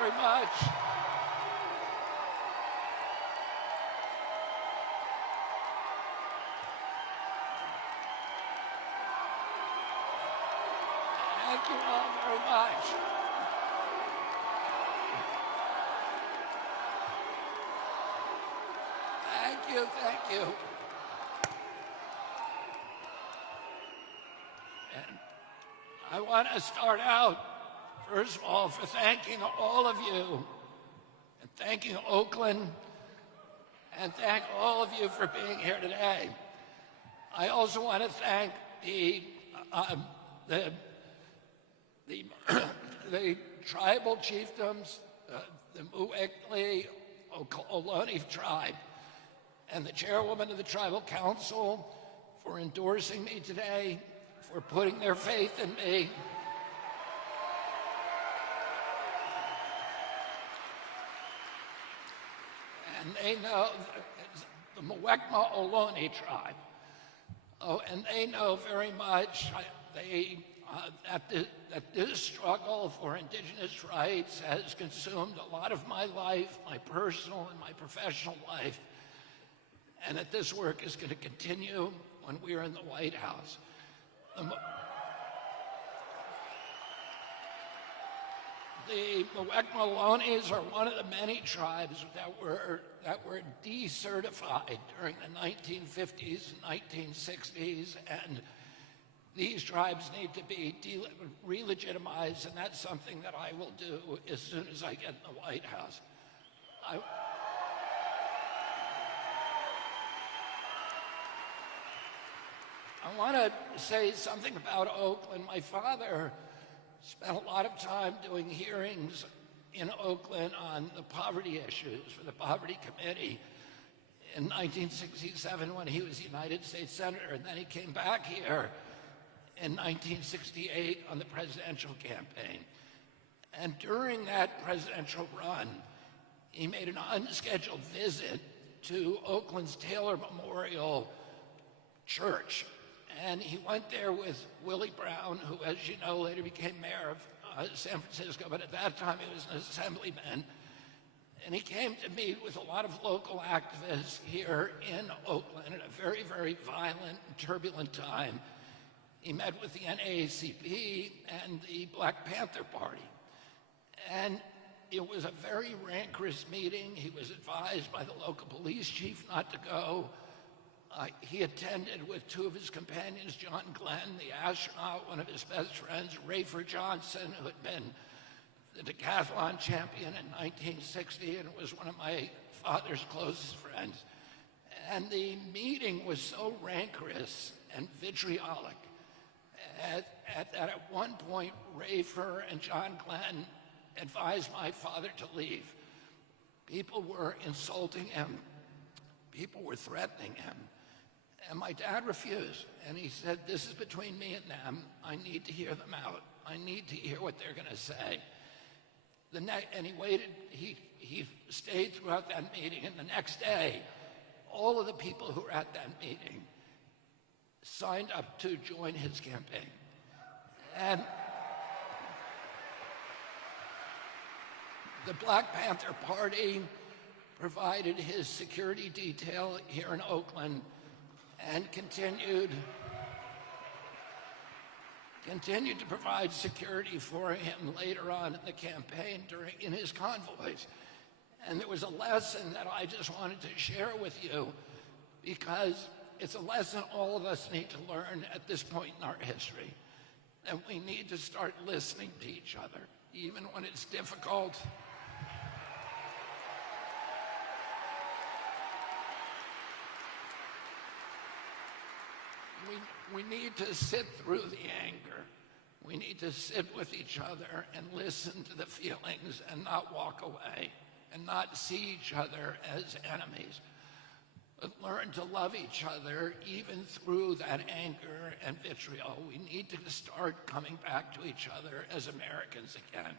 very much. Thank you all very much. Thank you. And I want to start out, first of all, for thanking all of you, and thanking Oakland, and thank all of you for being here today. I also want to thank the tribal chiefdoms, the Mu'ekli Ohlone tribe, and the chairwoman of the tribal council for endorsing me today, for putting their faith in me. And they know, the Mu'ekma Ohlone tribe. Oh, and they know very much that this struggle for indigenous rights has consumed a lot of my life, my personal and my professional life, and that this work is going to continue when we are in the White House. The Mu'ekma Ohlones are one of the many tribes that were decertified during the 1950s and 1960s, and these tribes need to be re-legitimized, and that's something that I will do as soon as I get in the White House. I want to say something about Oakland. My father spent a lot of time doing hearings in Oakland on the poverty issues for the Poverty Committee in 1967 when he was United States Senator, and then he came back here in 1968 on the presidential campaign. And during that presidential run, he made an unscheduled visit to Oakland's Taylor Memorial Church. And he went there with Willie Brown, who, as you know, later became mayor of San Francisco, but at that time he was an assemblyman. And he came to meet with a lot of local activists here in Oakland at a very, very violent and turbulent time. He met with the NAACP and the Black Panther Party. And it was a very rancorous meeting. He was advised by the local police chief not to go. He attended with two of his companions, John Glenn, the astronaut, one of his best friends, Rayford Johnson, who had been the decathlon champion in 1960 and was one of my father's closest friends. And the meeting was so rancorous and vitriolic that at one point, Rayford and John Glenn advised my father to leave. People were insulting him. People were threatening him. And my dad refused, and he said, this is between me and them. I need to hear them out. I need to hear what they're going to say. And he waited, he stayed throughout that meeting, and the next day, all of the people who were at that meeting signed up to join his campaign. And the Black Panther Party provided his security detail here in Oakland and continued to provide security for him later on in the campaign in his convoys. And there was a lesson that I just wanted to share with you, because it's a lesson all of us need to learn at this point in our history. And we need to start listening to each other, even when it's difficult. We need to sit through the anger. We need to sit with each other and listen to the feelings and not walk away and not see each other as enemies, but learn to love each other even through that anger and vitriol. We need to start coming back to each other as Americans again.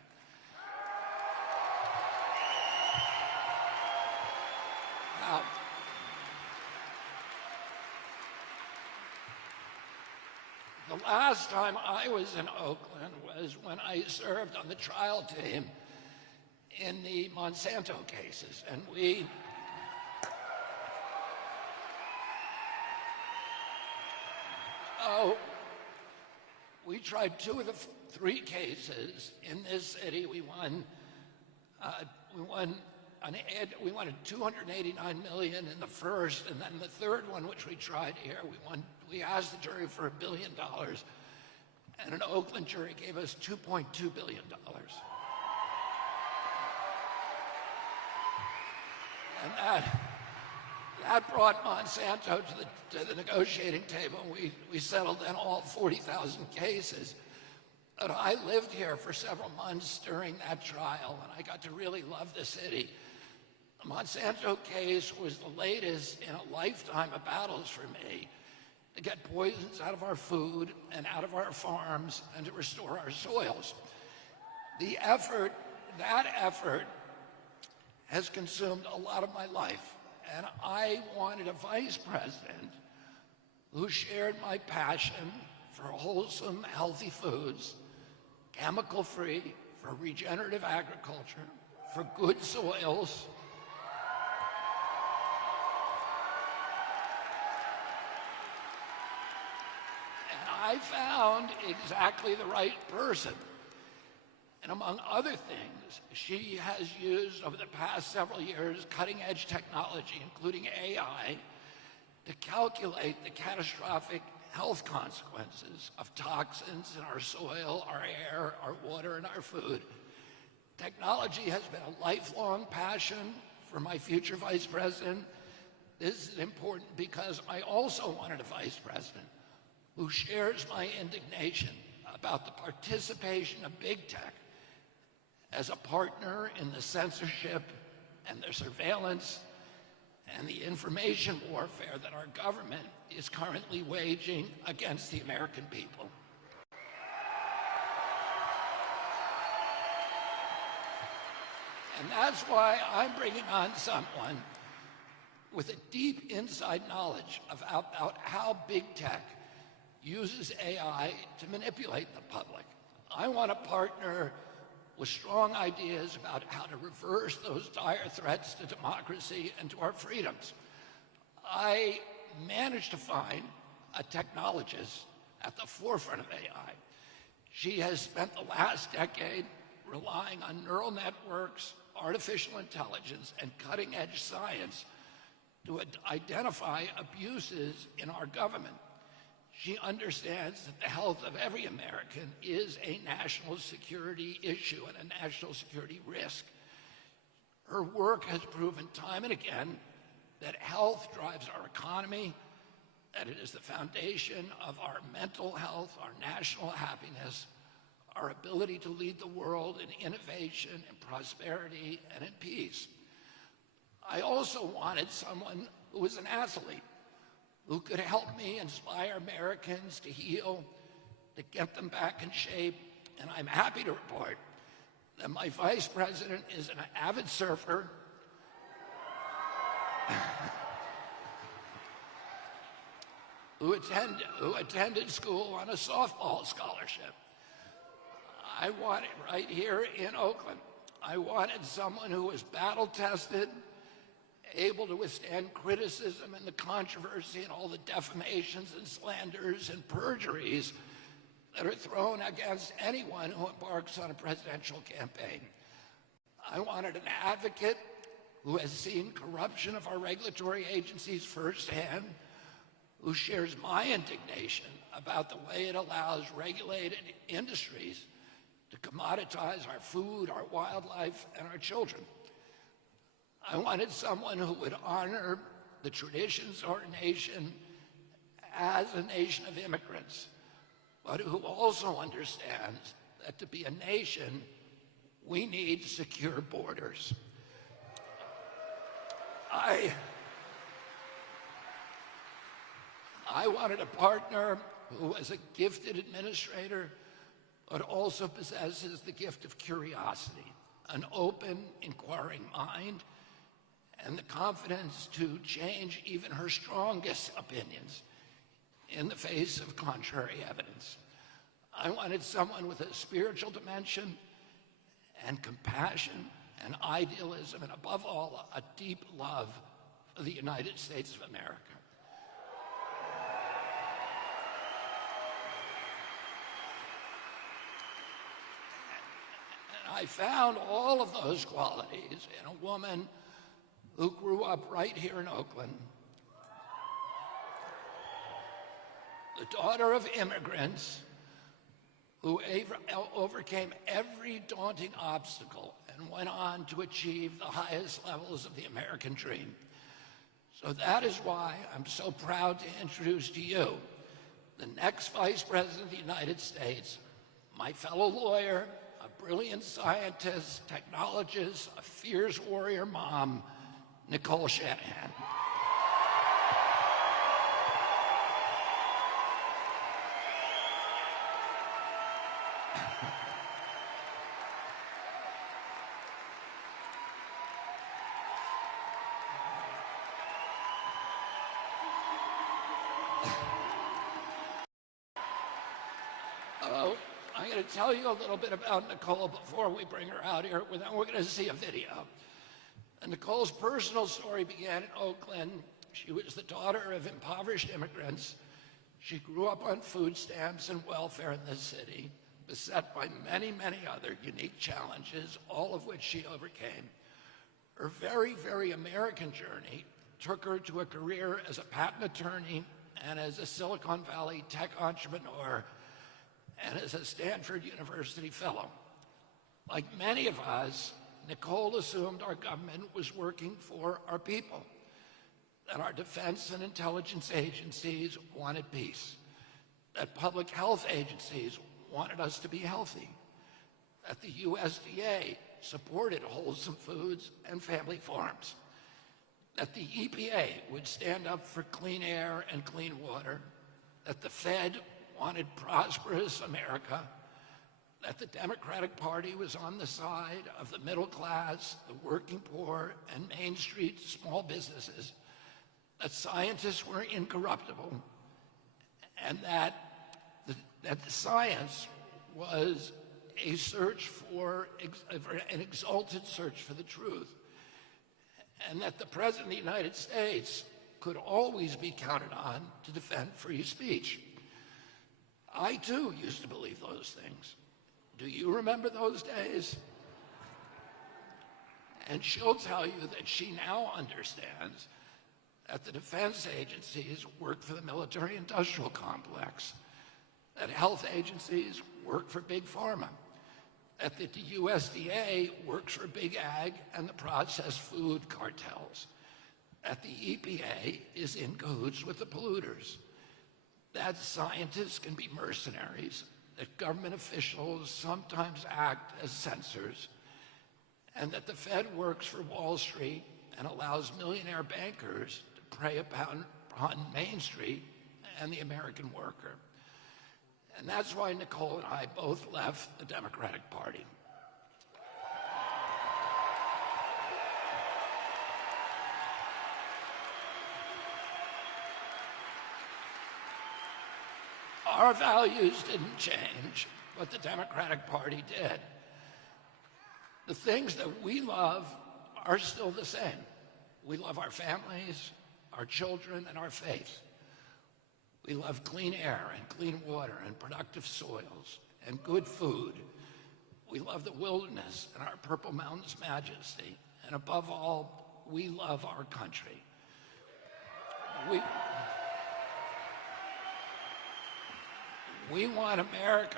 Now, the last time I was in Oakland was when I served on the trial team in the Monsanto cases, and we tried 2 of the 3 cases in this city. We won $289 million in the first, and then the third one, which we tried here, we asked the jury for $1 billion, and an Oakland jury gave us $2.2 billion. And that brought Monsanto to the negotiating table, and we settled in all 40,000 cases. But I lived here for several months during that trial, and I got to really love the city. The Monsanto case was the latest in a lifetime of battles for me to get poisons out of our food and out of our farms and to restore our soils. That effort has consumed a lot of my life, and I wanted a vice president who shared my passion for wholesome, healthy foods, chemical-free, for regenerative agriculture, for good soils, and I found exactly the right person. And among other things, she has used over the past several years cutting-edge technology, including AI, to calculate the catastrophic health consequences of toxins in our soil, our air, our water, and our food. Technology has been a lifelong passion for my future vice president. This is important because I also wanted a vice president who shares my indignation about the participation of big tech as a partner in the censorship and the surveillance and the information warfare that our government is currently waging against the American people. And that's why I'm bringing on someone with a deep inside knowledge about how big tech uses AI to manipulate the public. I want a partner with strong ideas about how to reverse those dire threats to democracy and to our freedoms. I managed to find a technologist at the forefront of AI. She has spent the last decade relying on neural networks, artificial intelligence, and cutting-edge science to identify abuses in our government. She understands that the health of every American is a national security issue and a national security risk. Her work has proven time and again that health drives our economy, that it is the foundation of our mental health, our national happiness, our ability to lead the world in innovation and prosperity and in peace. I also wanted someone who was an athlete, who could help me inspire Americans to heal, to get them back in shape. And I'm happy to report that my vice president is an avid surfer, who attended school on a softball scholarship. I wanted, right here in Oakland, I wanted someone who was battle-tested, able to withstand criticism and the controversy and all the defamations and slanders and perjuries that are thrown against anyone who embarks on a presidential campaign. I wanted an advocate who has seen corruption of our regulatory agencies firsthand, who shares my indignation about the way it allows regulated industries to commoditize our food, our wildlife, and our children. I wanted someone who would honor the traditions of our nation as a nation of immigrants, but who also understands that to be a nation, we need secure borders. I wanted a partner who was a gifted administrator, but also possesses the gift of curiosity, an open, inquiring mind, and the confidence to change even her strongest opinions in the face of contrary evidence. I wanted someone with a spiritual dimension and compassion and idealism, and above all, a deep love for the United States of America. And I found all of those qualities in a woman who grew up right here in Oakland, the daughter of immigrants who overcame every daunting obstacle and went on to achieve the highest levels of the American dream. So that is why I'm so proud to introduce to you the next Vice President of the United States, my fellow lawyer, a brilliant scientist, technologist, a fierce warrior mom, Nicole Shanahan. I'm going to tell you a little bit about Nicole before we bring her out here. Then we're going to see a video. And Nicole's personal story began in Oakland. She was the daughter of impoverished immigrants. She grew up on food stamps and welfare in this city, beset by many, many other unique challenges, all of which she overcame. Her very, very American journey took her to a career as a patent attorney and as a Silicon Valley tech entrepreneur and as a Stanford University fellow. Like many of us, Nicole assumed our government was working for our people, that our defense and intelligence agencies wanted peace, that public health agencies wanted us to be healthy, that the USDA supported wholesome foods and family farms, that the EPA would stand up for clean air and clean water, that the Fed wanted prosperous America, that the Democratic Party was on the side of the middle class, the working poor, and Main Street small businesses, that scientists were incorruptible, and that the science was a search for, an exalted search for the truth, and that the President of the United States could always be counted on to defend free speech. I, too, used to believe those things. Do you remember those days? And she'll tell you that she now understands that the defense agencies work for the military-industrial complex, that health agencies work for big pharma, that the USDA works for big ag and the processed food cartels, that the EPA is in cahoots with the polluters, that scientists can be mercenaries, that government officials sometimes act as censors, and that the Fed works for Wall Street and allows millionaire bankers to prey upon Main Street and the American worker. And that's why Nicole and I both left the Democratic Party. Our values didn't change, but the Democratic Party did. The things that we love are still the same. We love our families, our children, and our faith. We love clean air and clean water and productive soils and good food. We love the wilderness and our Purple Mountains majesty. And above all, we love our country. We want America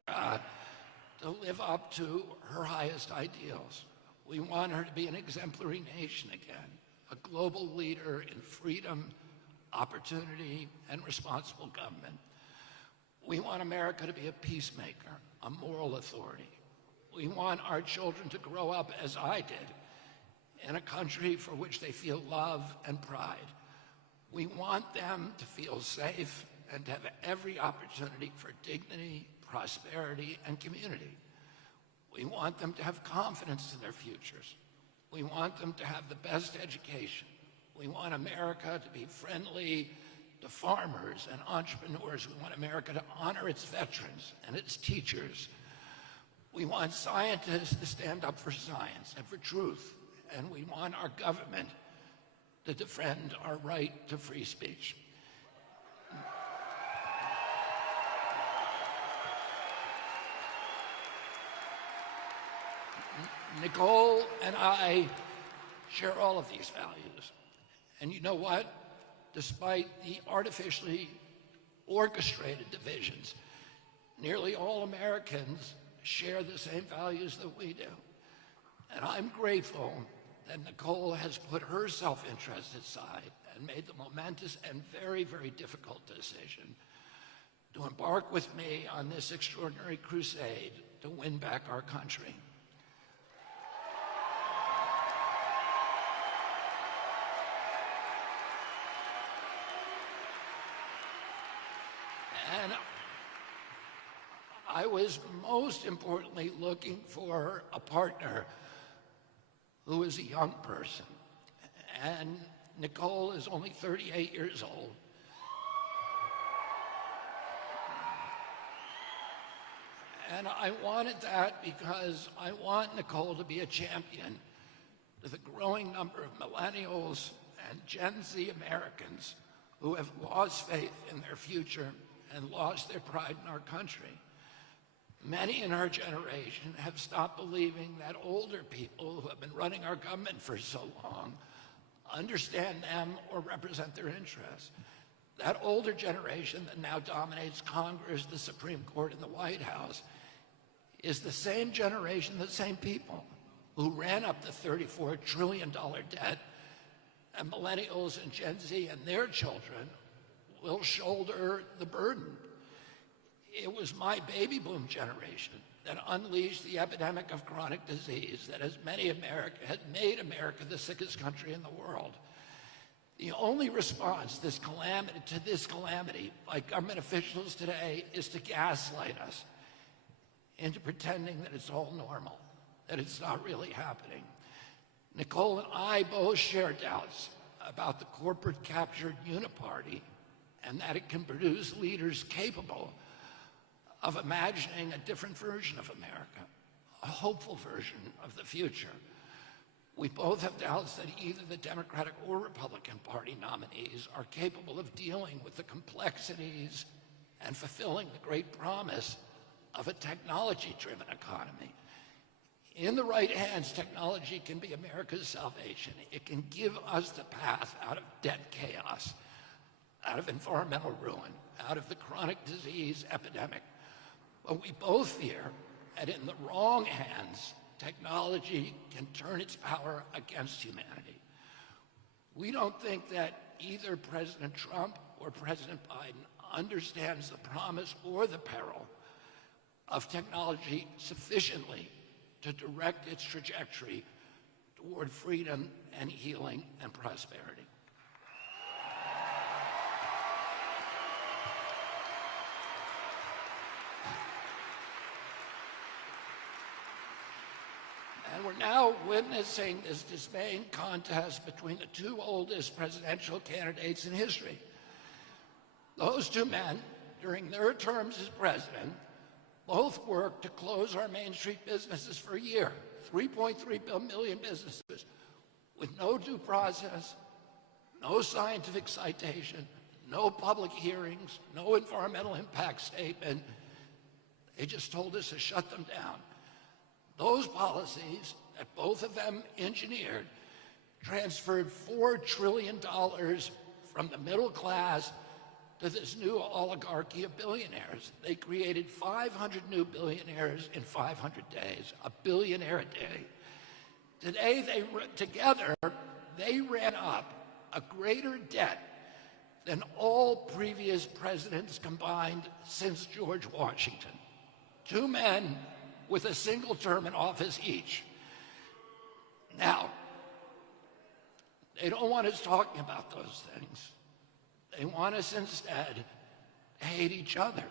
to live up to her highest ideals. We want her to be an exemplary nation again, a global leader in freedom, opportunity, and responsible government. We want America to be a peacemaker, a moral authority. We want our children to grow up as I did, in a country for which they feel love and pride. We want them to feel safe and to have every opportunity for dignity, prosperity, and community. We want them to have confidence in their futures. We want them to have the best education. We want America to be friendly to farmers and entrepreneurs. We want America to honor its veterans and its teachers. We We want scientists to stand up for science and for truth, and we want our government to defend our right to free speech. Nicole and I share all of these values. And you know what? Despite the artificially orchestrated divisions, nearly all Americans share the same values that we do. And I'm grateful that Nicole has put her self-interest aside and made the momentous and very, very difficult decision to embark with me on this extraordinary crusade to win back our country. And I was most importantly looking for a partner who is a young person. And Nicole is only 38 years old. And I wanted that because I want Nicole to be a champion to the growing number of millennials and Gen Z Americans who have lost faith in their future and lost their pride in our country. Many in our generation have stopped believing that older people who have been running our government for so long understand them or represent their interests. That older generation that now dominates Congress, the Supreme Court, and the White House is the same generation, the same people who ran up the $34 trillion debt, and millennials and Gen Z and their children will shoulder the burden. It was my baby boom generation that unleashed the epidemic of chronic disease that has made America the sickest country in the world. The only response to this calamity by government officials today is to gaslight us into pretending that it's all normal, that it's not really happening. Nicole and I both share doubts about the corporate captured uniparty and that it can produce leaders capable of imagining a different version of America, a hopeful version of the future. We both have doubts that either the Democratic or Republican Party nominees are capable of dealing with the complexities and fulfilling the great promise of a technology-driven economy. In the right hands, technology can be America's salvation. It can give us the path out of debt chaos, out of environmental ruin, out of the chronic disease epidemic. But we both fear that in the wrong hands, technology can turn its power against humanity. We don't think that either President Trump or President Biden understands the promise or the peril of technology sufficiently to direct its trajectory toward freedom and healing and prosperity. And we're now witnessing this dismaying contest between the two oldest presidential candidates in history. Those two men, during their terms as president, both worked to close our Main Street businesses for a year, 3.3 million businesses, with no due process, no scientific citation, no public hearings, no environmental impact statement. They just told us to shut them down. Those policies that both of them engineered transferred $4 trillion from the middle class to this new oligarchy of billionaires. They created 500 new billionaires in 500 days, a billionaire a day. Today, together, they ran up a greater debt than all previous presidents combined since George Washington. Two men with a single term in office each. Now, they don't want us talking about those things. They want us instead to hate each other,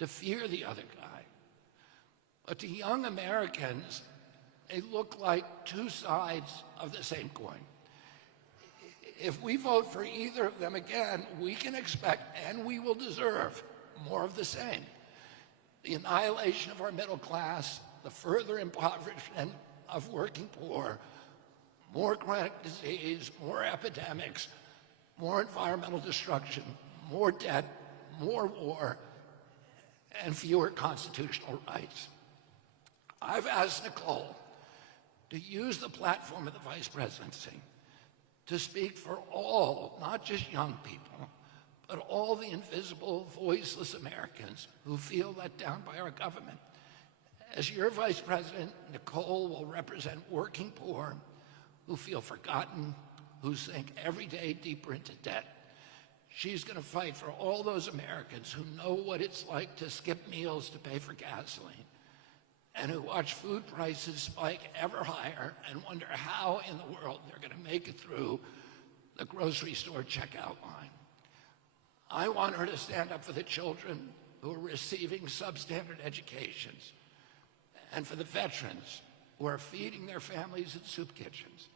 to fear the other guy. But to young Americans, they look like two sides of the same coin. If we vote for either of them again, we can expect, and we will deserve, more of the same. The annihilation of our middle class, the further impoverishment of working poor, more chronic disease, more epidemics, more environmental destruction, more debt, more war, and fewer constitutional rights. I've asked Nicole to use the platform of the vice presidency to speak for all, not just young people, but all the invisible, voiceless Americans who feel let down by our government. As your vice president, Nicole will represent working poor who feel forgotten, who sink every day deeper into debt. She's going to fight for all those Americans who know what it's like to skip meals to pay for gasoline, and who watch food prices spike ever higher and wonder how in the world they're going to make it through the grocery store checkout line. I want her to stand up for the children who are receiving substandard educations, and for the veterans who are feeding their families in soup kitchens,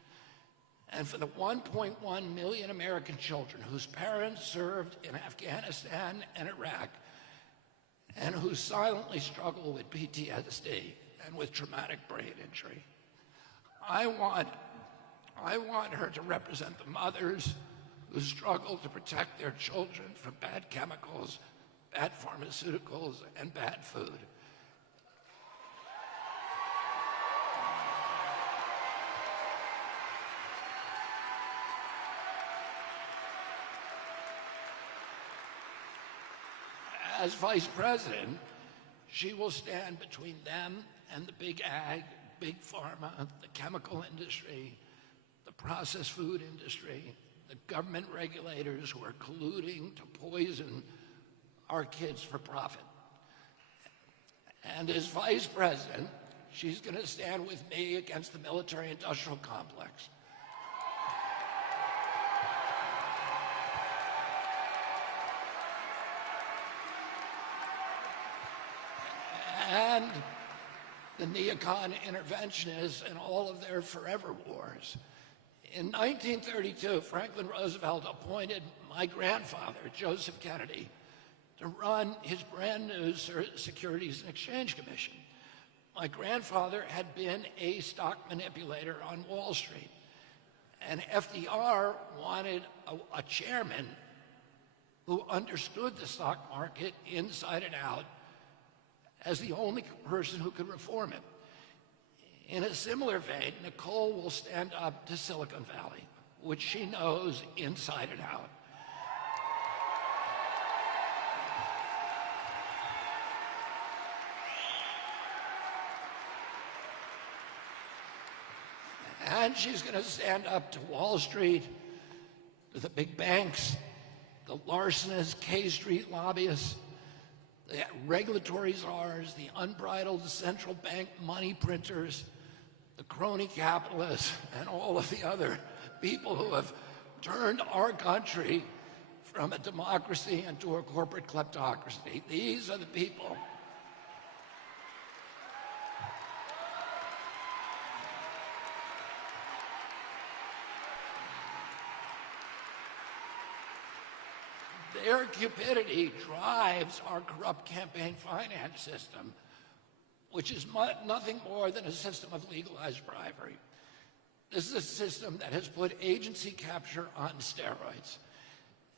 and for the 1.1 million American children whose parents served in Afghanistan and Iraq, and who silently struggle with PTSD and with traumatic brain injury. I want her to represent the mothers who struggle to protect their children from bad chemicals, bad pharmaceuticals, and bad food. As vice president, she will stand between them and the big ag, big pharma, the chemical industry, the processed food industry, the government regulators who are colluding to poison our kids for profit. And as vice president, she's going to stand with me against the military-industrial complex. And the neocon interventionists and all of their forever wars. In 1932, Franklin Roosevelt appointed my grandfather, Joseph Kennedy, to run his brand new Securities and Exchange Commission. My grandfather had been a stock manipulator on Wall Street, and FDR wanted a chairman who understood the stock market inside and out as the only person who could reform it. In a similar vein, Nicole will stand up to Silicon Valley, which she knows inside and out. And she's going to stand up to Wall Street, to the big banks, the larcenists, K Street lobbyists, the regulatory czars, the unbridled central bank money printers, the crony capitalists, and all of the other people who have turned our country from a democracy into a corporate kleptocracy. These are the people. Their cupidity drives our corrupt campaign finance system, which is nothing more than a system of legalized bribery. This is a system that has put agency capture on steroids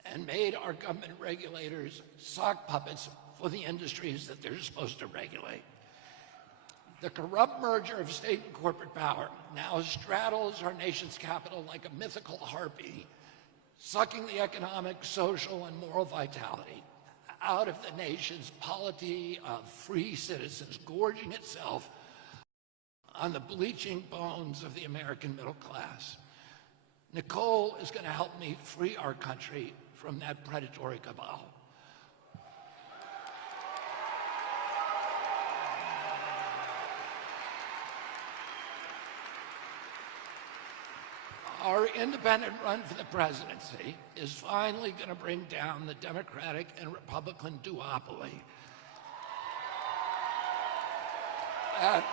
and made our government regulators sock puppets for the industries that they're supposed to regulate. The corrupt merger of state and corporate power now straddles our nation's capital like a mythical harpy, sucking the economic, social, and moral vitality out of the nation's polity of free citizens, gorging itself on the bleaching bones of the American middle class. Nicole is going to help me free our country from that predatory cabal. Our independent run for the presidency is finally going to bring down the Democratic and Republican duopoly. That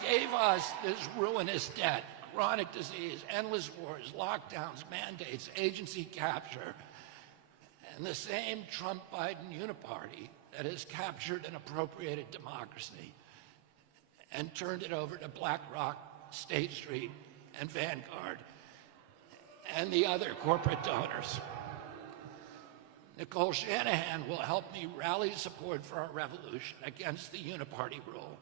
gave us this ruinous debt, chronic disease, endless wars, lockdowns, mandates, agency capture, and the same Trump-Biden uniparty that has captured and appropriated democracy and turned it over to BlackRock, State Street, and Vanguard, and the other corporate donors. Nicole Shanahan will help me rally support for our revolution against the uniparty rule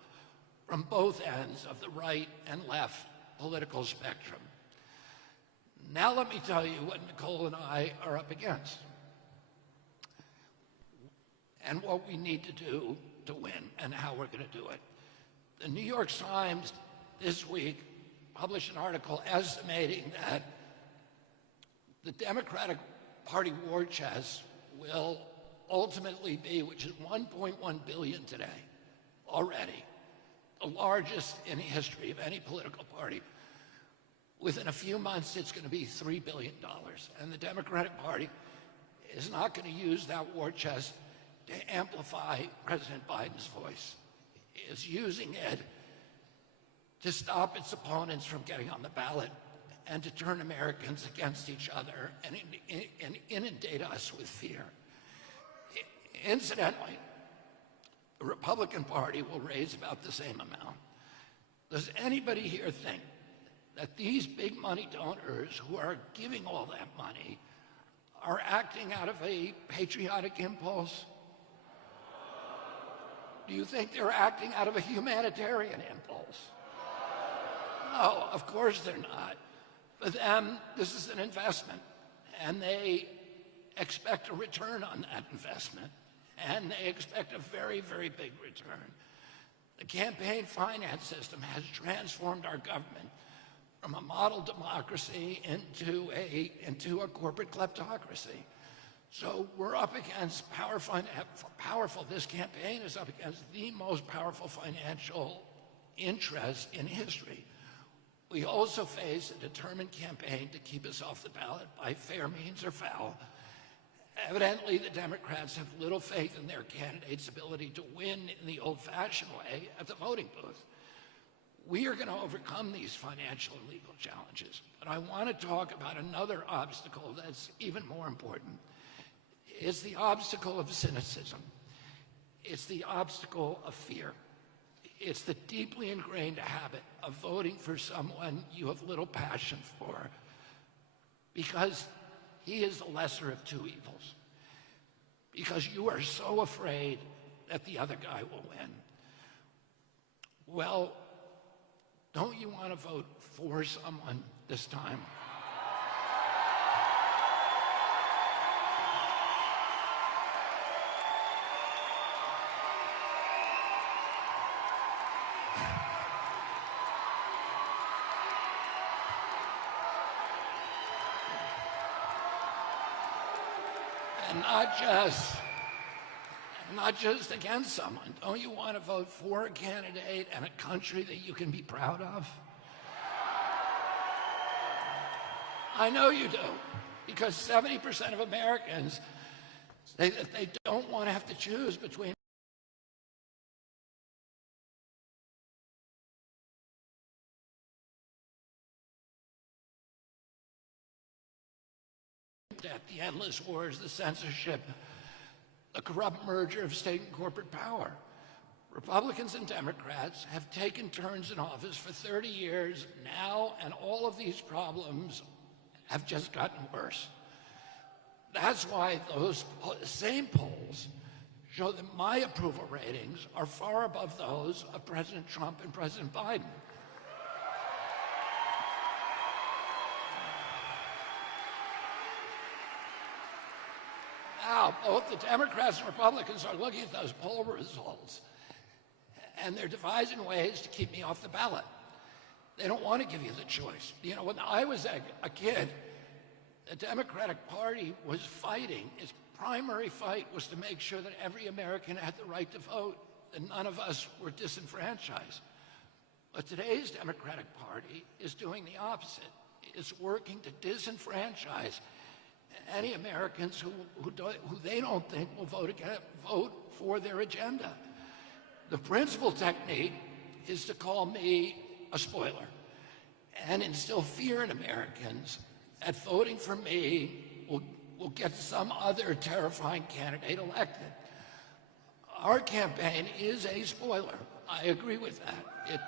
from both ends of the right and left political spectrum. Now let me tell you what Nicole and I are up against and what we need to do to win and how we're going to do it. The New York Times this week published an article estimating that the Democratic Party war chest will ultimately be, which is $1.1 billion today already, the largest in the history of any political party. Within a few months, it's going to be $3 billion. And the Democratic Party is not going to use that war chest to amplify President Biden's voice. It's using it to stop its opponents from getting on the ballot and to turn Americans against each other and inundate us with fear. Incidentally, the Republican Party will raise about the same amount. Does anybody here think that these big money donors who are giving all that money are acting out of a patriotic impulse? Do you think they're acting out of a humanitarian impulse? No, of course they're not. For them, this is an investment, and they expect a return on that investment, and they expect a very, very big return. The campaign finance system has transformed our government from a model democracy into a corporate kleptocracy. So we're up against powerful, this campaign is up against the most powerful financial interest in history. We also face a determined campaign to keep us off the ballot by fair means or foul. Evidently, the Democrats have little faith in their candidate's ability to win in the old-fashioned way at the voting booth. We are going to overcome these financial and legal challenges, but I want to talk about another obstacle that's even more important. It's the obstacle of cynicism. It's the obstacle of fear. It's the deeply ingrained habit of voting for someone you have little passion for because he is the lesser of two evils, because you are so afraid that the other guy will win. Well, don't you want to vote for someone this time? And not just against someone. Don't you want to vote for a candidate and a country that you can be proud of? I know you do, because 70% of Americans say that they don't want to have to choose between the endless wars, the censorship, the corrupt merger of state and corporate power. Republicans and Democrats have taken turns in office for 30 years now, and all of these problems have just gotten worse. That's why those same polls show that my approval ratings are far above those of President Trump and President Biden. Now, both the Democrats and Republicans are looking at those poll results, and they're devising ways to keep me off the ballot. They don't want to give you the choice. You know, when I was a kid, the Democratic Party was fighting. Its primary fight was to make sure that every American had the right to vote, and none of us were disenfranchised. But today's Democratic Party is doing the opposite. It's working to disenfranchise any Americans who they don't think will vote for their agenda. The principal technique is to call me a spoiler and instill fear in Americans that voting for me will get some other terrifying candidate elected. Our campaign is a spoiler. I agree with that.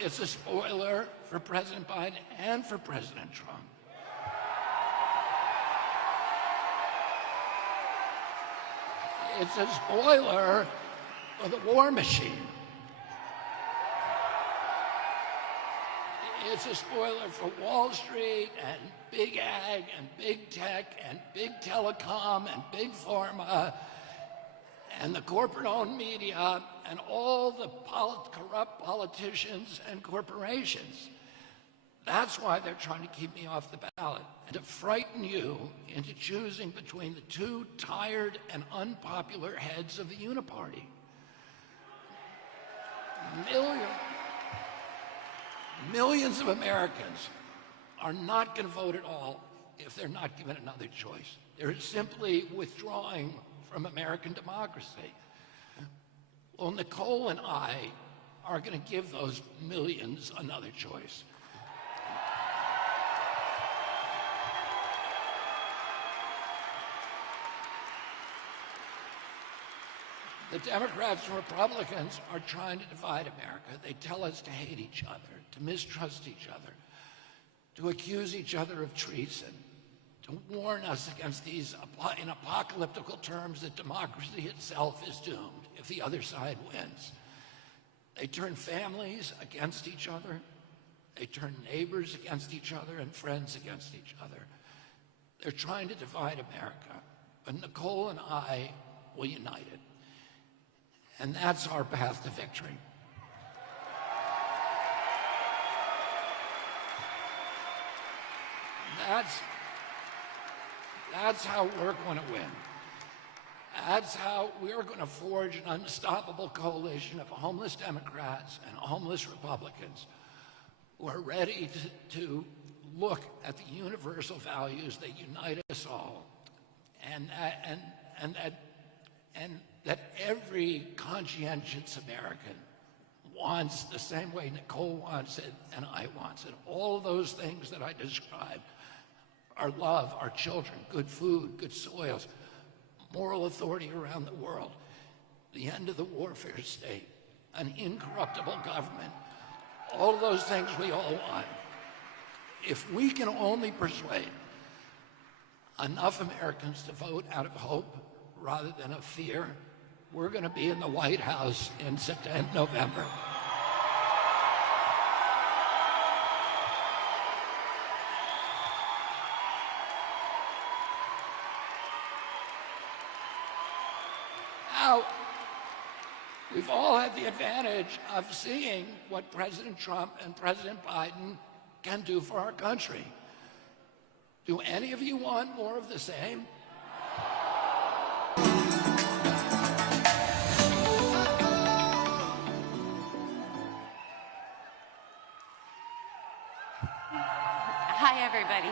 It's a spoiler for President Biden and for President Trump. It's a spoiler for the war machine. It's a spoiler for Wall Street and big ag and big tech and big telecom and big pharma and the corporate-owned media and all the corrupt politicians and corporations. That's why they're trying to keep me off the ballot, and to frighten you into choosing between the two tired and unpopular heads of the uniparty. Millions of Americans are not going to vote at all if they're not given another choice. They're simply withdrawing from American democracy. Well, Nicole and I are going to give those millions another choice. The Democrats and Republicans are trying to divide America. They tell us to hate each other, to mistrust each other, to accuse each other of treason, to warn us against these, in apocalyptical terms, that democracy itself is doomed if the other side wins. They turn families against each other. They turn neighbors against each other and friends against each other. They're trying to divide America, but Nicole and I will unite it. And that's our path to victory. That's how we're going to win. That's how we're going to forge an unstoppable coalition of homeless Democrats and homeless Republicans who are ready to look at the universal values that unite us all, and that every conscientious American wants the same way Nicole wants it and I want it. All those things that I described: our love, our children, good food, good soils, moral authority around the world, the end of the warfare state, an incorruptible government. All of those things we all want. If we can only persuade enough Americans to vote out of hope rather than of fear, we're going to be in the White House in November. Now, we've all had the advantage of seeing what President Trump and President Biden can do for our country. Do any of you want more of the same? Hi, everybody.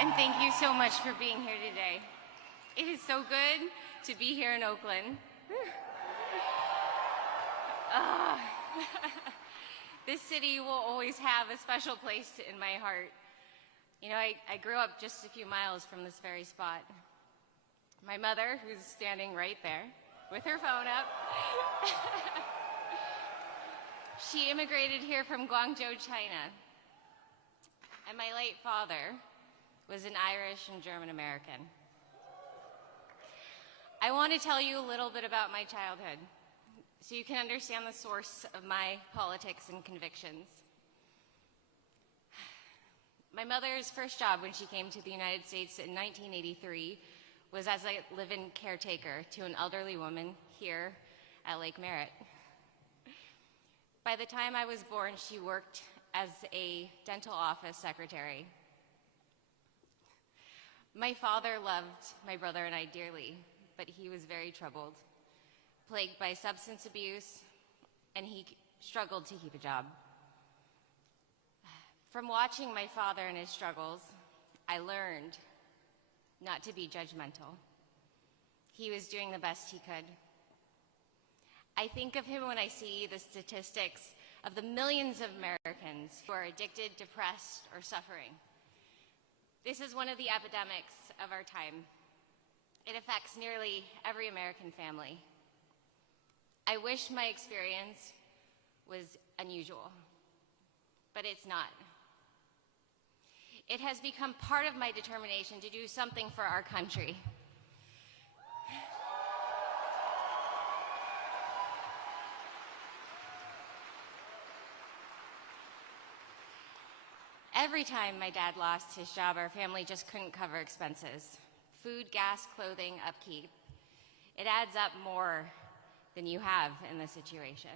And thank you so much for being here today. It is so good to be here in Oakland. This city will always have a special place in my heart. You know, I grew up just a few miles from this very spot. My mother, who's standing right there with her phone up, she immigrated here from Guangzhou, China. And my late father was an Irish and German American. I want to tell you a little bit about my childhood so you can understand the source of my politics and convictions. My mother's first job when she came to the United States in 1983 was as a live-in caretaker to an elderly woman here at Lake Merritt. By the time I was born, she worked as a dental office secretary. My father loved my brother and I dearly, but he was very troubled, plagued by substance abuse, and he struggled to keep a job. From watching my father and his struggles, I learned not to be judgmental. He was doing the best he could. I think of him when I see the statistics of the millions of Americans who are addicted, depressed, or suffering. This is one of the epidemics of our time. It affects nearly every American family. I wish my experience was unusual, but it's not. It has become part of my determination to do something for our country. Every time my dad lost his job, our family just couldn't cover expenses. Food, gas, clothing, upkeep. It adds up more than you have in this situation.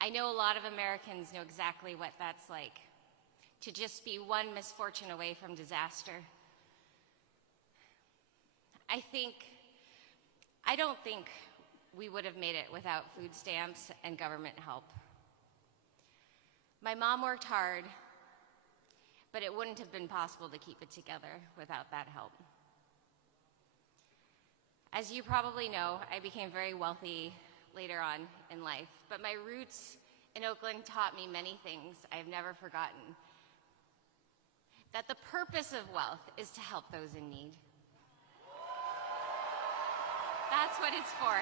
I know a lot of Americans know exactly what that's like, to just be one misfortune away from disaster. I don't think we would have made it without food stamps and government help. My mom worked hard, but it wouldn't have been possible to keep it together without that help. As you probably know, I became very wealthy later on in life, but my roots in Oakland taught me many things I've never forgotten. That the purpose of wealth is to help those in need. That's what it's for.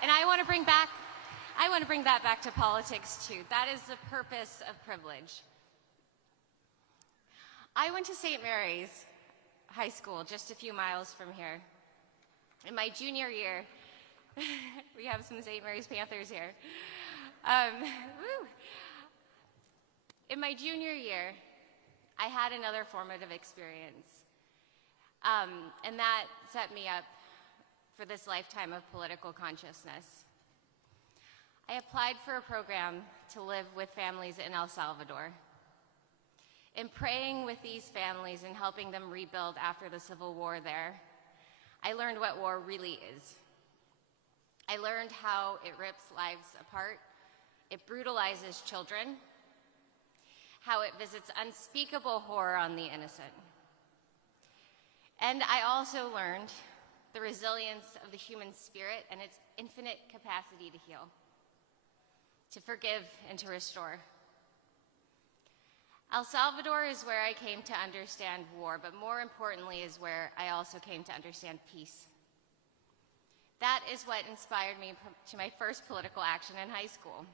And I want to bring that back to politics too. That is the purpose of privilege. I went to St. Mary's High School, just a few miles from here. In my junior year, we have some St. Mary's Panthers here. In my junior year, I had another formative experience, and that set me up for this lifetime of political consciousness. I applied for a program to live with families in El Salvador. In praying with these families and helping them rebuild after the civil war there, I learned what war really is. I learned how it rips lives apart, it brutalizes children, how it visits unspeakable horror on the innocent. And I also learned the resilience of the human spirit and its infinite capacity to heal, to forgive and to restore. El Salvador is where I came to understand war, but more importantly is where I also came to understand peace. That is what inspired me to my first political action in high school.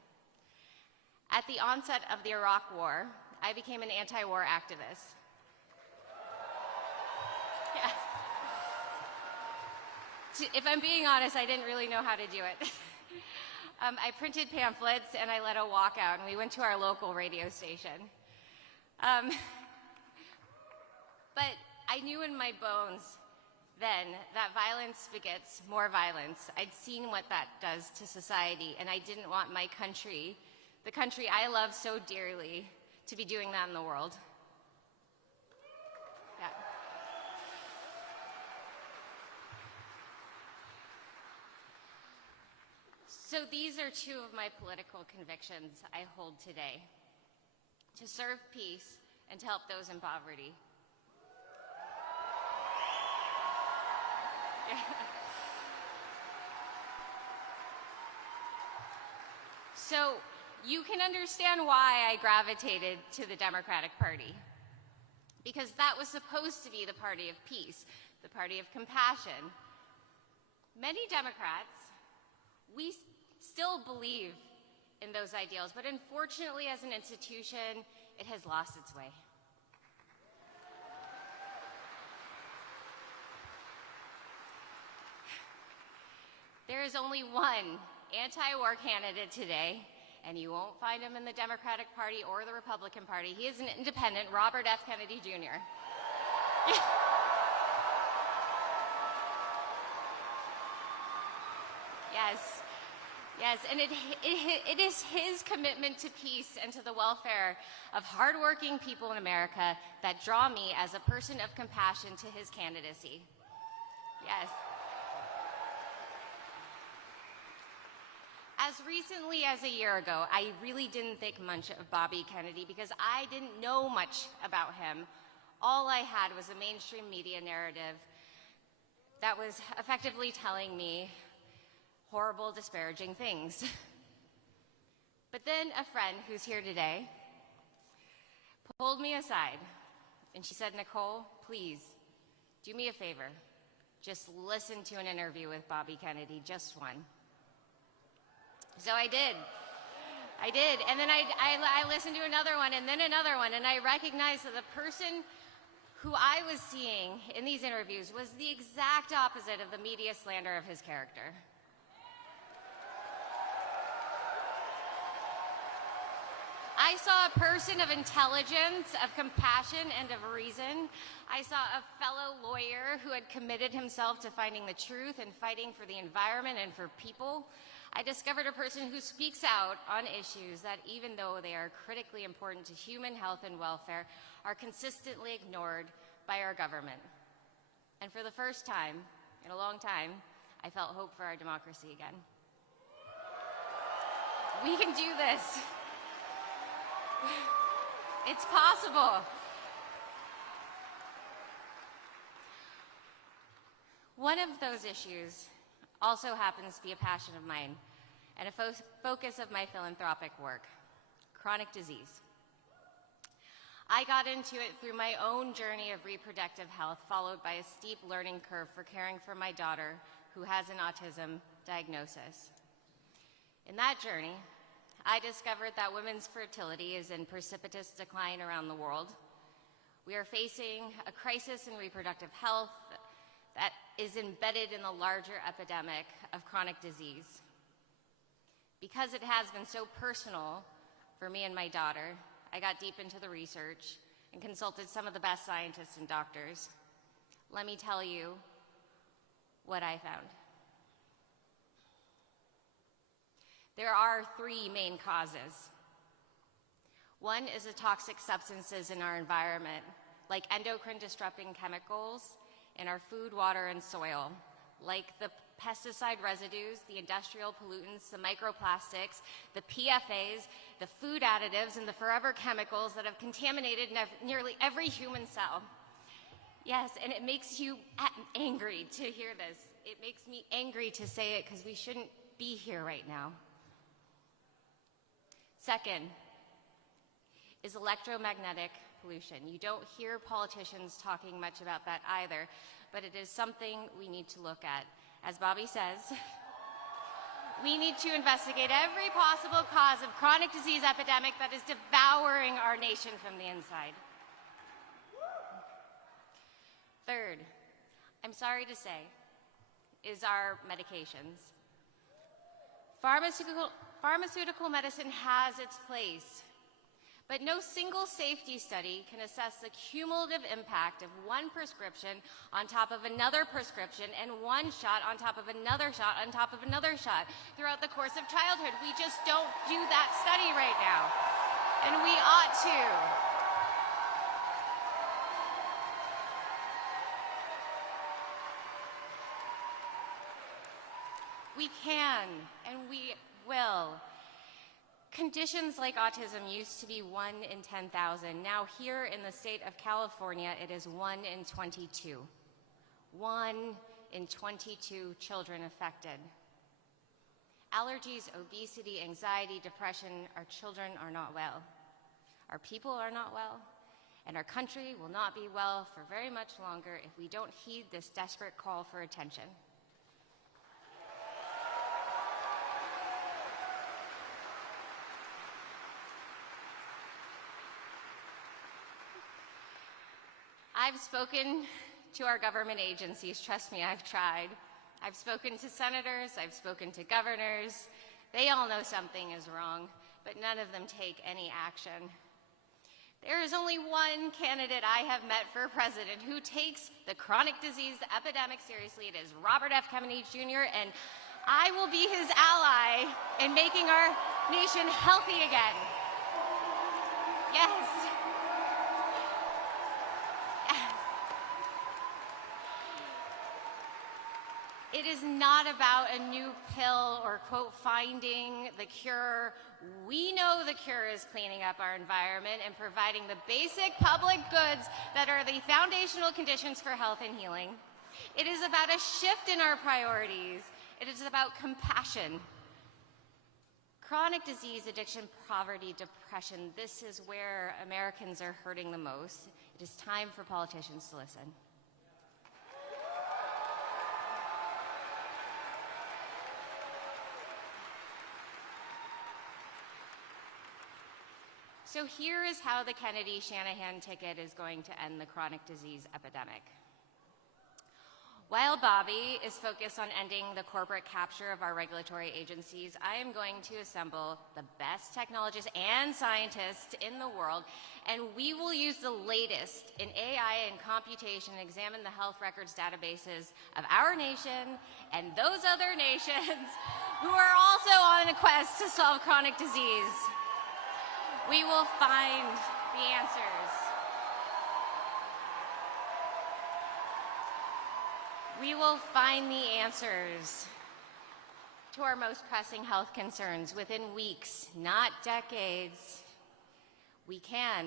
At the onset of the Iraq War, I became an anti-war activist. Yes. If I'm being honest, I didn't really know how to do it. I printed pamphlets and I led a walkout, and we went to our local radio station. But I knew in my bones then that violence begets more violence. I'd seen what that does to society, and I didn't want my country, the country I love so dearly, to be doing that in the world. Yeah. So these are two of my political convictions I hold today: to serve peace and to help those in poverty. Yeah. So you can understand why I gravitated to the Democratic Party, because that was supposed to be the party of peace, the party of compassion. Many Democrats, we still believe in those ideals, but unfortunately as an institution, it has lost its way. There is only one anti-war candidate today, and you won't find him in the Democratic Party or the Republican Party. He is an independent, Robert F. Kennedy Jr. Yes, and it is his commitment to peace and to the welfare of hardworking people in America that draw me as a person of compassion to his candidacy. Yes. As recently as a year ago, I really didn't think much of Bobby Kennedy because I didn't know much about him. All I had was a mainstream media narrative that was effectively telling me horrible, disparaging things. But then a friend who's here today pulled me aside and she said, "Nicole, please do me a favor. Just listen to an interview with Bobby Kennedy, just one." So I did. And then I listened to another one and then another one, and I recognized that the person who I was seeing in these interviews was the exact opposite of the media slander of his character. I saw a person of intelligence, of compassion, and of reason. I saw a fellow lawyer who had committed himself to finding the truth and fighting for the environment and for people. I discovered a person who speaks out on issues that, even though they are critically important to human health and welfare, are consistently ignored by our government. And for the first time in a long time, I felt hope for our democracy again. We can do this. It's possible. One of those issues also happens to be a passion of mine and a focus of my philanthropic work: chronic disease. I got into it through my own journey of reproductive health, followed by a steep learning curve for caring for my daughter, who has an autism diagnosis. In that journey, I discovered that women's fertility is in precipitous decline around the world. We are facing a crisis in reproductive health that is embedded in the larger epidemic of chronic disease. Because it has been so personal for me and my daughter, I got deep into the research and consulted some of the best scientists and doctors. Let me tell you what I found. There are three main causes. One is the toxic substances in our environment, like endocrine disrupting chemicals in our food, water, and soil, like the pesticide residues, the industrial pollutants, the microplastics, the PFAs, the food additives, and the forever chemicals that have contaminated nearly every human cell. Yes, and it makes you angry to hear this. It makes me angry to say it because we shouldn't be here right now. Second is electromagnetic pollution. You don't hear politicians talking much about that either, but it is something we need to look at. As Bobby says, we need to investigate every possible cause of chronic disease epidemic that is devouring our nation from the inside. Third, I'm sorry to say, is our medications. Pharmaceutical medicine has its place, but no single safety study can assess the cumulative impact of one prescription on top of another prescription and one shot on top of another shot on top of another shot throughout the course of childhood. We just don't do that study right now, and we ought to. We can, and we will. Conditions like autism used to be 1 in 10,000. Now here in the state of California, it is 1 in 22. 1 in 22 children affected. Allergies, obesity, anxiety, depression, our children are not well. Our people are not well, and our country will not be well for very much longer if we don't heed this desperate call for attention. I've spoken to our government agencies. Trust me, I've tried. I've spoken to senators, I've spoken to governors. They all know something is wrong, but none of them take any action. There is only one candidate I have met for president who takes the chronic disease epidemic seriously. It is Robert F. Kennedy Jr., and I will be his ally in making our nation healthy again. Yes. It is not about a new pill or, quote, finding the cure. We know the cure is cleaning up our environment and providing the basic public goods that are the foundational conditions for health and healing. It is about a shift in our priorities. It is about compassion. Chronic disease, addiction, poverty, depression, this is where Americans are hurting the most. It is time for politicians to listen. So here is how the Kennedy-Shanahan ticket is going to end the chronic disease epidemic. While Bobby is focused on ending the corporate capture of our regulatory agencies, I am going to assemble the best technologists and scientists in the world, and we will use the latest in AI and computation and examine the health records databases of our nation and those other nations who are also on a quest to solve chronic disease. We will find the answers. We will find the answers to our most pressing health concerns within weeks, not decades. We can,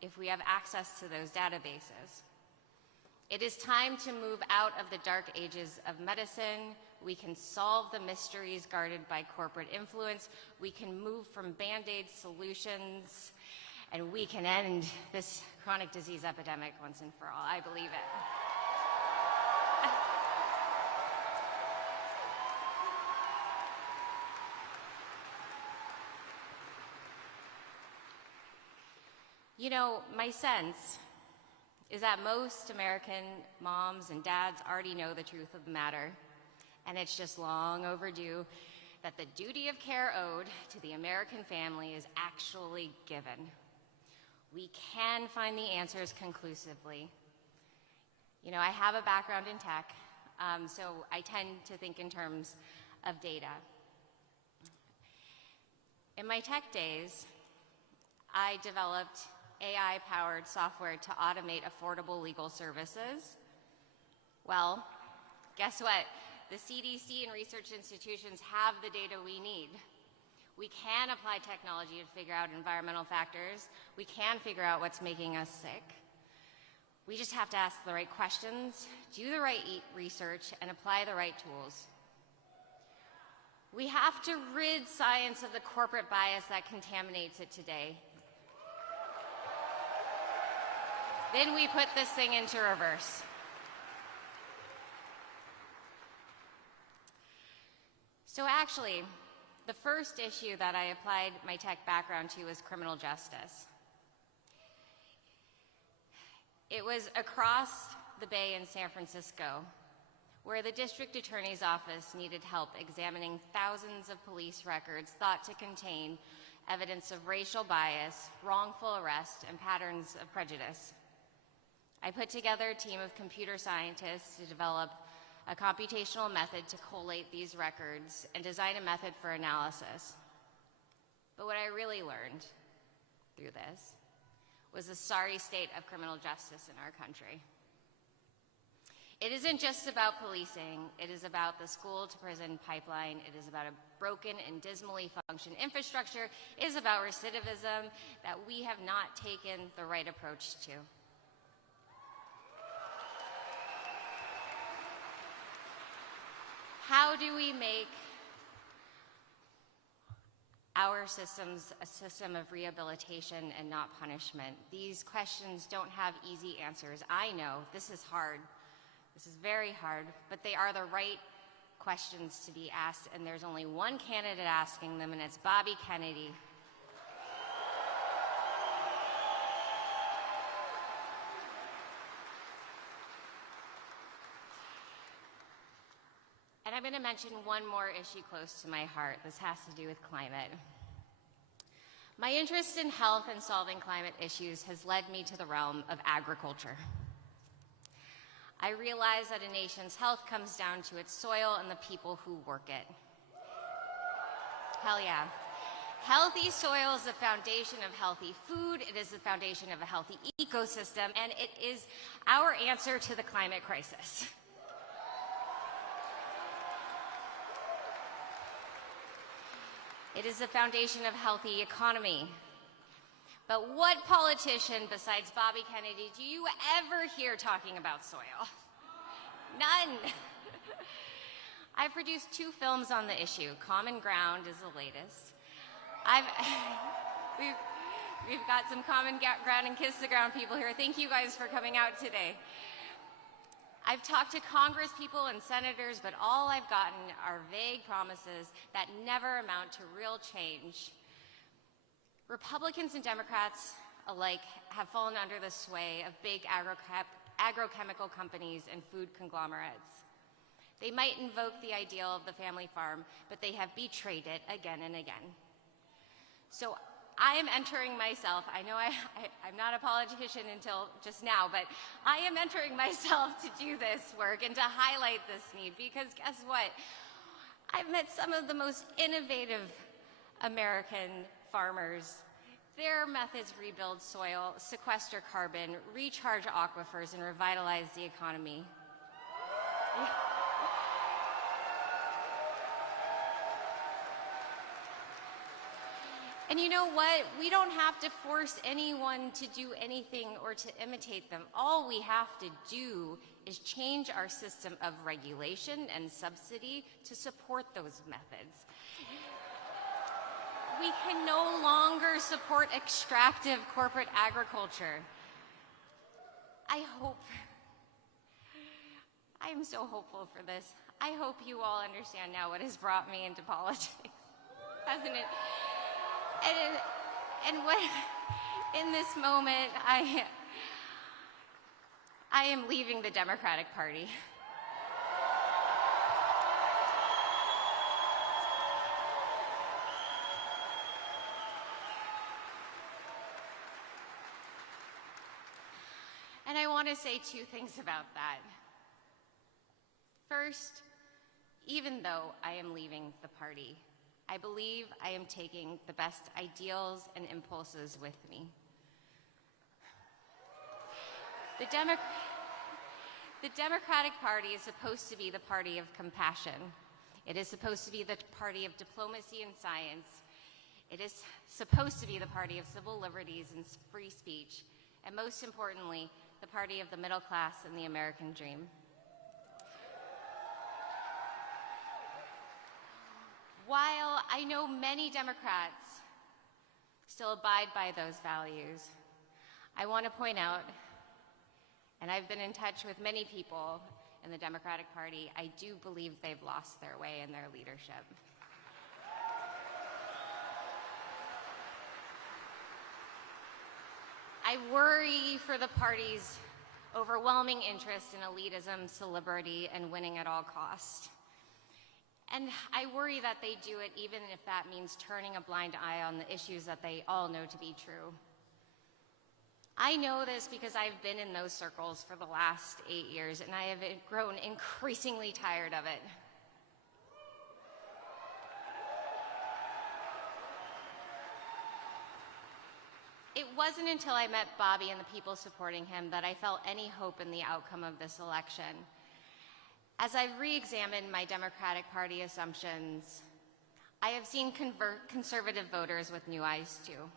if we have access to those databases. It is time to move out of the dark ages of medicine. We can solve the mysteries guarded by corporate influence. We can move from Band-Aid solutions, and we can end this chronic disease epidemic once and for all. I believe it. You know, my sense is that most American moms and dads already know the truth of the matter, and it's just long overdue that the duty of care owed to the American family is actually given. We can find the answers conclusively. You know, I have a background in tech, so I tend to think in terms of data. In my tech days, I developed AI-powered software to automate affordable legal services. Well, guess what? The CDC and research institutions have the data we need. We can apply technology to figure out environmental factors. We can figure out what's making us sick. We just have to ask the right questions, do the right research, and apply the right tools. We have to rid science of the corporate bias that contaminates it today. Then we put this thing into reverse. So actually, the first issue that I applied my tech background to was criminal justice. It was across the bay in San Francisco, where the district attorney's office needed help examining thousands of police records thought to contain evidence of racial bias, wrongful arrest, and patterns of prejudice. I put together a team of computer scientists to develop a computational method to collate these records and design a method for analysis. But what I really learned through this was the sorry state of criminal justice in our country. It isn't just about policing. It is about the school-to-prison pipeline. It is about a broken and dismally functioned infrastructure. It is about recidivism that we have not taken the right approach to. How do we make our systems a system of rehabilitation and not punishment? These questions don't have easy answers. I know this is hard. This is very hard, but they are the right questions to be asked, and there's only one candidate asking them, and it's Bobby Kennedy. And I'm going to mention one more issue close to my heart. This has to do with climate. My interest in health and solving climate issues has led me to the realm of agriculture. I realize that a nation's health comes down to its soil and the people who work it. Hell yeah. Healthy soil is the foundation of healthy food, it is the foundation of a healthy ecosystem, and it is our answer to the climate crisis. It is the foundation of healthy economy. But what politician besides Bobby Kennedy do you ever hear talking about soil? None. I've produced 2 films on the issue. Common Ground is the latest, I've, we've got some common ground and kiss the ground people here. Thank you guys for coming out today. I've talked to Congress people and senators, but all I've gotten are vague promises that never amount to real change. Republicans and Democrats alike have fallen under the sway of big agrochemical companies and food conglomerates. They might invoke the ideal of the family farm, but they have betrayed it again and again. So I am entering myself, I know I'm not a politician until just now, but I am entering myself to do this work and to highlight this need, because guess what? I've met some of the most innovative American farmers. Their methods rebuild soil, sequester carbon, recharge aquifers, and revitalize the economy. And you know what? We don't have to force anyone to do anything or to imitate them. All we have to do is change our system of regulation and subsidy to support those methods. We can no longer support extractive corporate agriculture. I am so hopeful for this. I hope you all understand now what has brought me into politics, hasn't it? And what, in this moment, I am leaving the Democratic Party. And I want to say two things about that. First, even though I am leaving the party, I believe I am taking the best ideals and impulses with me. The Democratic Party is supposed to be the party of compassion. It is supposed to be the party of diplomacy and science. It is supposed to be the party of civil liberties and free speech, and most importantly, the party of the middle class and the American dream. While I know many Democrats still abide by those values, I want to point out, and I've been in touch with many people in the Democratic Party, I do believe they've lost their way in their leadership. I worry for the party's overwhelming interest in elitism, celebrity, and winning at all costs. And I worry that they do it even if that means turning a blind eye on the issues that they all know to be true. I know this because I've been in those circles for the last 8 years, and I have grown increasingly tired of it. It wasn't until I met Bobby and the people supporting him that I felt any hope in the outcome of this election. As I've re-examined my Democratic Party assumptions, I have seen conservative voters with new eyes too.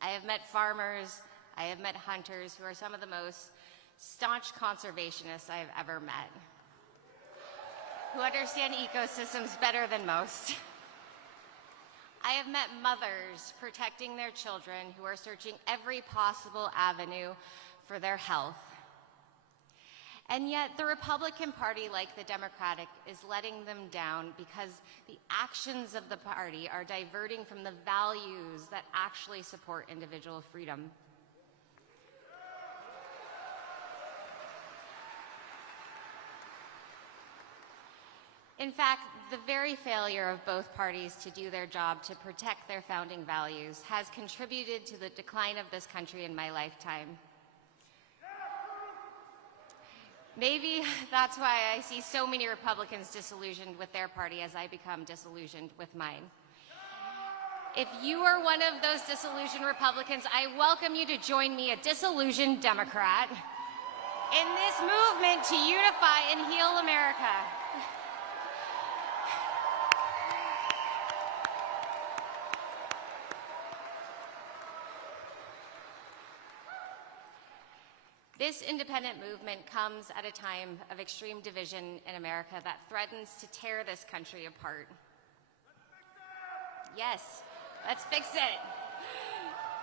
I have met farmers, I have met hunters who are some of the most staunch conservationists I have ever met, who understand ecosystems better than most. I have met mothers protecting their children who are searching every possible avenue for their health. And yet the Republican Party, like the Democratic, is letting them down because the actions of the party are diverting from the values that actually support individual freedom. In fact, the very failure of both parties to do their job to protect their founding values has contributed to the decline of this country in my lifetime. Maybe that's why I see so many Republicans disillusioned with their party as I become disillusioned with mine. If you are one of those disillusioned Republicans, I welcome you to join me, a disillusioned Democrat, in this movement to unify and heal America. This independent movement comes at a time of extreme division in America that threatens to tear this country apart. Yes, Let's fix it.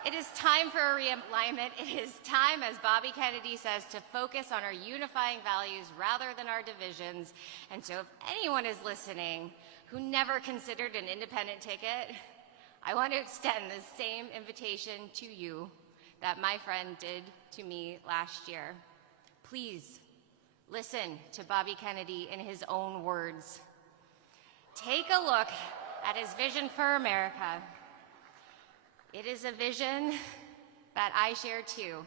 It is time for a realignment. It is time, as Bobby Kennedy says, to focus on our unifying values rather than our divisions. And so if anyone is listening who never considered an independent ticket, I want to extend the same invitation to you that my friend did to me last year. Please listen to Bobby Kennedy in his own words. Take a look at his vision for America. It is a vision that I share too,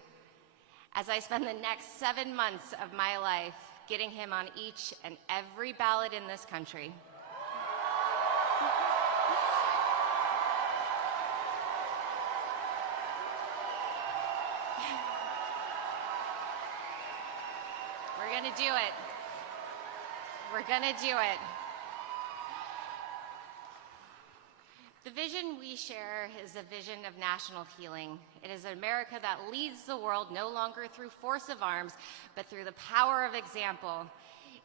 as I spend the next 7 months of my life getting him on each and every ballot in this country. We're gonna do it. We're gonna do it. The vision we share is a vision of national healing. It is an America that leads the world no longer through force of arms, but through the power of example.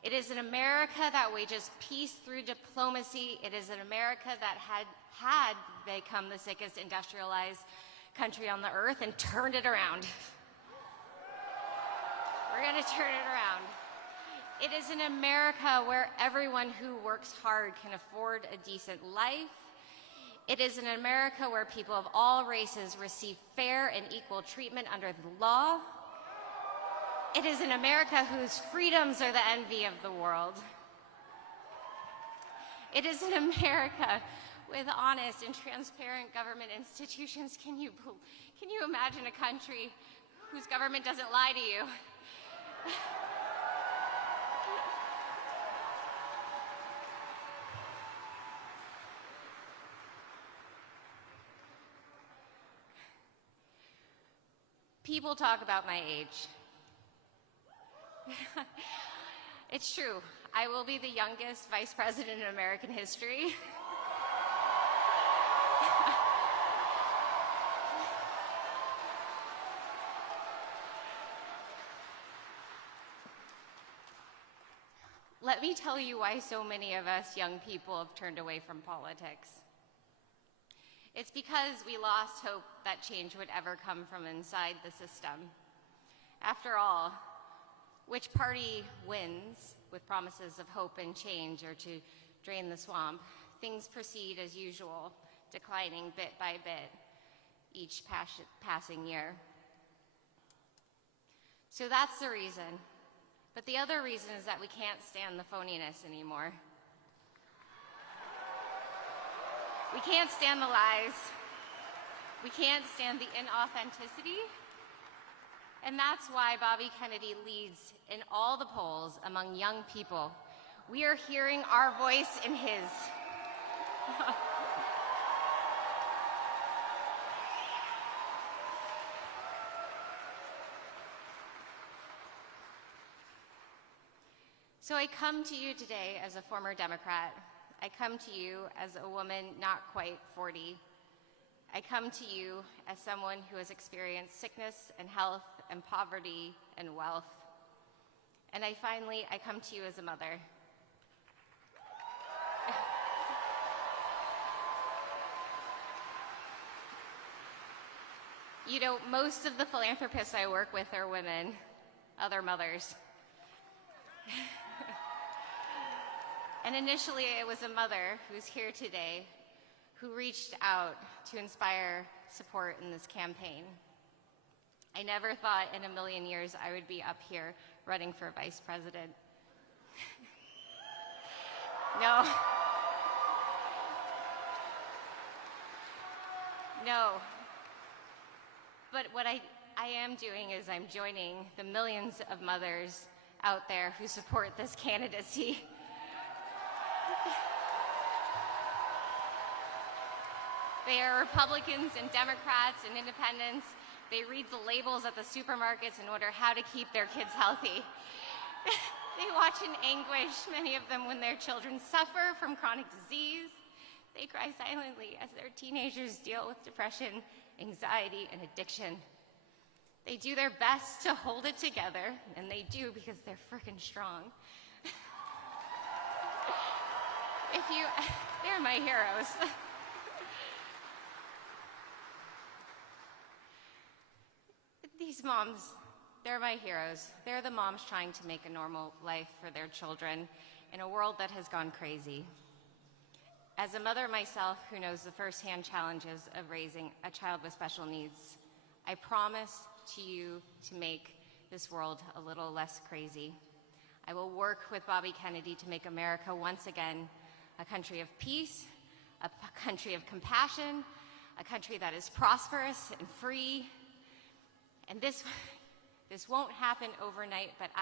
It is an America that wages peace through diplomacy. It is an America that had become the sickest industrialized country on the earth and turned it around. We're gonna turn it around. It is an America where everyone who works hard can afford a decent life. It is an America where people of all races receive fair and equal treatment under the law. It is an America whose freedoms are the envy of the world. It is an America with honest and transparent government institutions. Can you imagine a country whose government doesn't lie to you? People talk about my age. It's true. I will be the youngest vice president in American history. Let me tell you why so many of us young people have turned away from politics. It's because we lost hope that change would ever come from inside the system. After all, which party wins with promises of hope and change or to drain the swamp? Things proceed as usual, declining bit by bit each passing year. So that's the reason. But the other reason is that we can't stand the phoniness anymore. We can't stand the lies. We can't stand the inauthenticity. And that's why Bobby Kennedy leads in all the polls among young people. We are hearing our voice in his. So I come to you today as a former Democrat. I come to you as a woman not quite 40. I come to you as someone who has experienced sickness and health and poverty and wealth. And I come to you as a mother. You know, most of the philanthropists I work with are women, other mothers. And initially, it was a mother who's here today who reached out to inspire support in this campaign. I never thought in a million years I would be up here running for vice president. No. But what I am doing is I'm joining the millions of mothers out there who support this candidacy. They are Republicans and Democrats and independents. They read the labels at the supermarkets and wonder how to keep their kids healthy. They watch in anguish, many of them, when their children suffer from chronic disease. They cry silently as their teenagers deal with depression, anxiety, and addiction. They do their best to hold it together, and they do because they're frickin' strong. They're my heroes. These moms, they're my heroes. They're the moms trying to make a normal life for their children in a world that has gone crazy. As a mother myself who knows the firsthand challenges of raising a child with special needs, I promise to you to make this world a little less crazy. I will work with Bobby Kennedy to make America once again a country of peace, a country of compassion, a country that is prosperous and free. And this won't happen overnight, but I